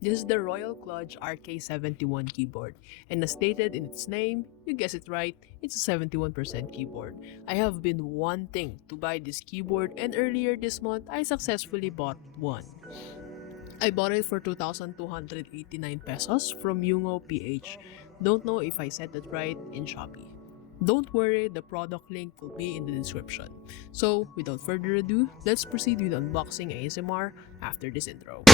This is the Royal Kludge RK71 keyboard, and as stated in its name, you guessed it right, it's a 71% keyboard. I have been wanting to buy this keyboard, and earlier this month, I successfully bought one. I bought it for 2,289 pesos from Yungo PH. Don't know if I said that right in Shopee. Don't worry, the product link will be in the description. So, without further ado, let's proceed with unboxing ASMR after this intro.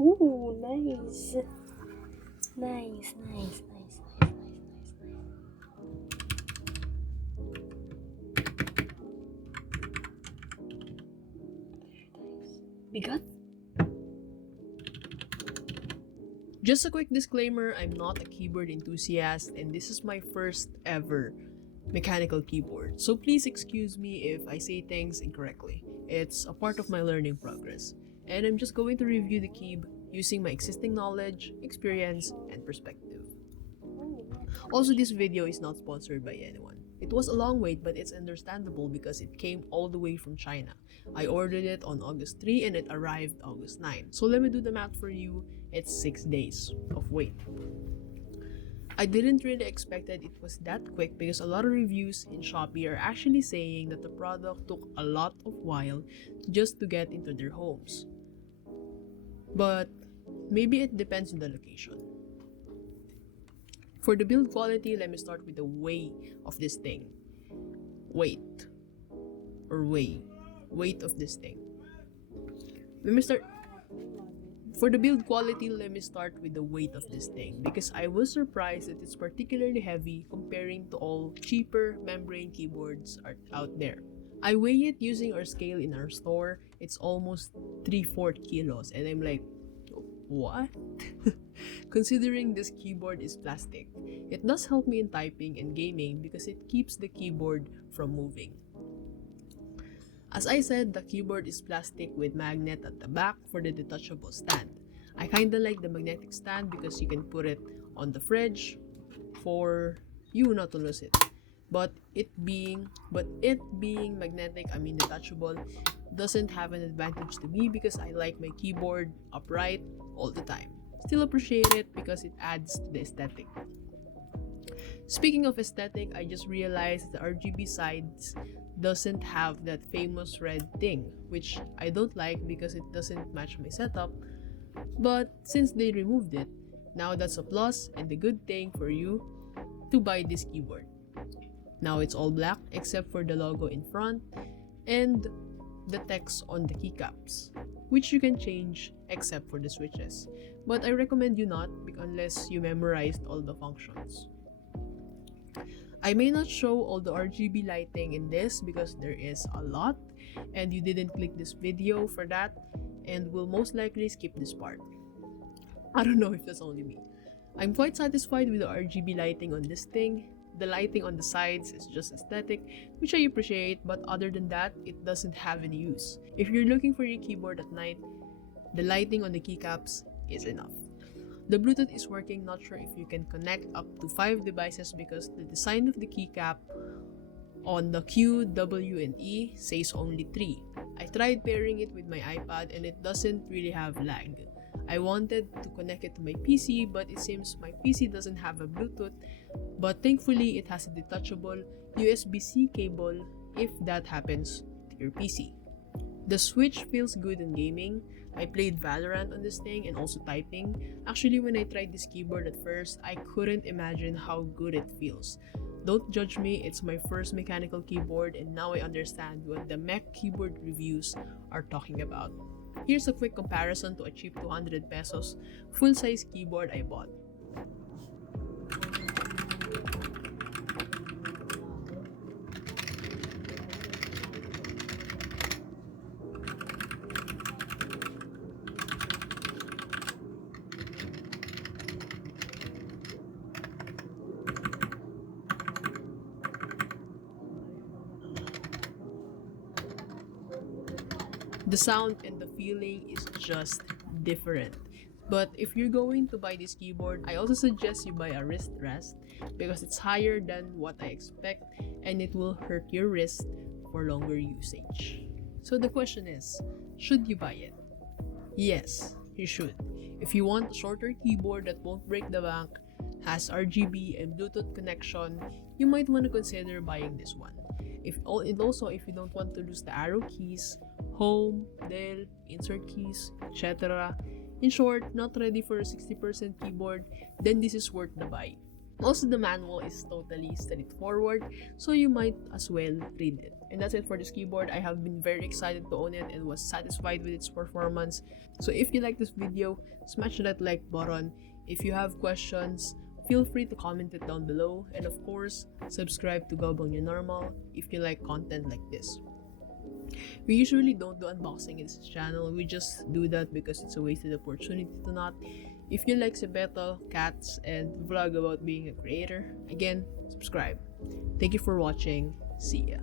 Ooh, nice. Nice, nice, nice, nice, nice, nice, nice. Bigat? Just a quick disclaimer, I'm not a keyboard enthusiast and this is my first ever mechanical keyboard. So please excuse me if I say things incorrectly. It's a part of my learning progress. And I'm just going to review the keyboard using my existing knowledge, experience, and perspective. Also, this video is not sponsored by anyone. It was a long wait, but it's understandable because it came all the way from China. I ordered it on August 3 and it arrived August 9. So let me do the math for you. It's 6 days of wait. I didn't really expect that it was that quick because a lot of reviews in Shopee are actually saying that the product took a lot of while just to get into their homes. But maybe it depends on the location. For the build quality, let me start with the weight of this thing. Weight of this thing. For the build quality, let me start with the weight of this thing because I was surprised that it's particularly heavy comparing to all cheaper membrane keyboards out there. I weigh it using our scale in our store. It's almost 3/4 kilos and I'm like, what? Considering this keyboard is plastic, it does help me in typing and gaming because it keeps the keyboard from moving. As I said, the keyboard is plastic with magnet at the back for the detachable stand. I kinda like the magnetic stand because you can put it on the fridge for you not to lose it. But it being magnetic, detachable, doesn't have an advantage to me because I like my keyboard upright all the time. Still appreciate it because it adds to the aesthetic. Speaking of aesthetic, I just realized the RGB sides doesn't have that famous red thing, which I don't like because it doesn't match my setup. But since they removed it, now that's a plus and a good thing for you to buy this keyboard. Now it's all black except for the logo in front and the text on the keycaps, which you can change except for the switches. But I recommend you not unless you memorized all the functions. I may not show all the RGB lighting in this because there is a lot and you didn't click this video for that and will most likely skip this part. I don't know if that's only me. I'm quite satisfied with the RGB lighting on this thing. The lighting on the sides is just aesthetic, which I appreciate, but other than that, it doesn't have any use. If you're looking for your keyboard at night, the lighting on the keycaps is enough. The Bluetooth is working, not sure if you can connect up to 5 devices because the design of the keycap on the Q, W, and E says only 3. I tried pairing it with my iPad and it doesn't really have lag. I wanted to connect it to my PC, but it seems my PC doesn't have a Bluetooth, but thankfully it has a detachable USB-C cable if that happens to your PC. The Switch feels good in gaming. I played Valorant on this thing and also typing. Actually, when I tried this keyboard at first, I couldn't imagine how good it feels. Don't judge me, it's my first mechanical keyboard and now I understand what the mech keyboard reviews are talking about. Here's a quick comparison to a cheap 200 pesos full-size keyboard I bought. The sound and the feeling is just different. But if you're going to buy this keyboard, I also suggest you buy a wrist rest because it's higher than what I expect and it will hurt your wrist for longer usage. So the question is, should you buy it? Yes, you should. If you want a shorter keyboard that won't break the bank, has RGB and Bluetooth connection, you might want to consider buying this one. If you don't want to lose the arrow keys, home, del, insert keys, etc. In short, not ready for a 60% keyboard, then this is worth the buy. Most of the manual is totally straightforward, so you might as well read it. And that's it for this keyboard. I have been very excited to own it and was satisfied with its performance. So if you like this video, smash that like button. If you have questions, feel free to comment it down below. And of course, subscribe to Gobang New Normal if you like content like this. We usually don't do unboxing in this channel, we just do that because it's a wasted opportunity to not. If you like Sebeto, cats, and vlog about being a creator, again, subscribe. Thank you for watching. See ya.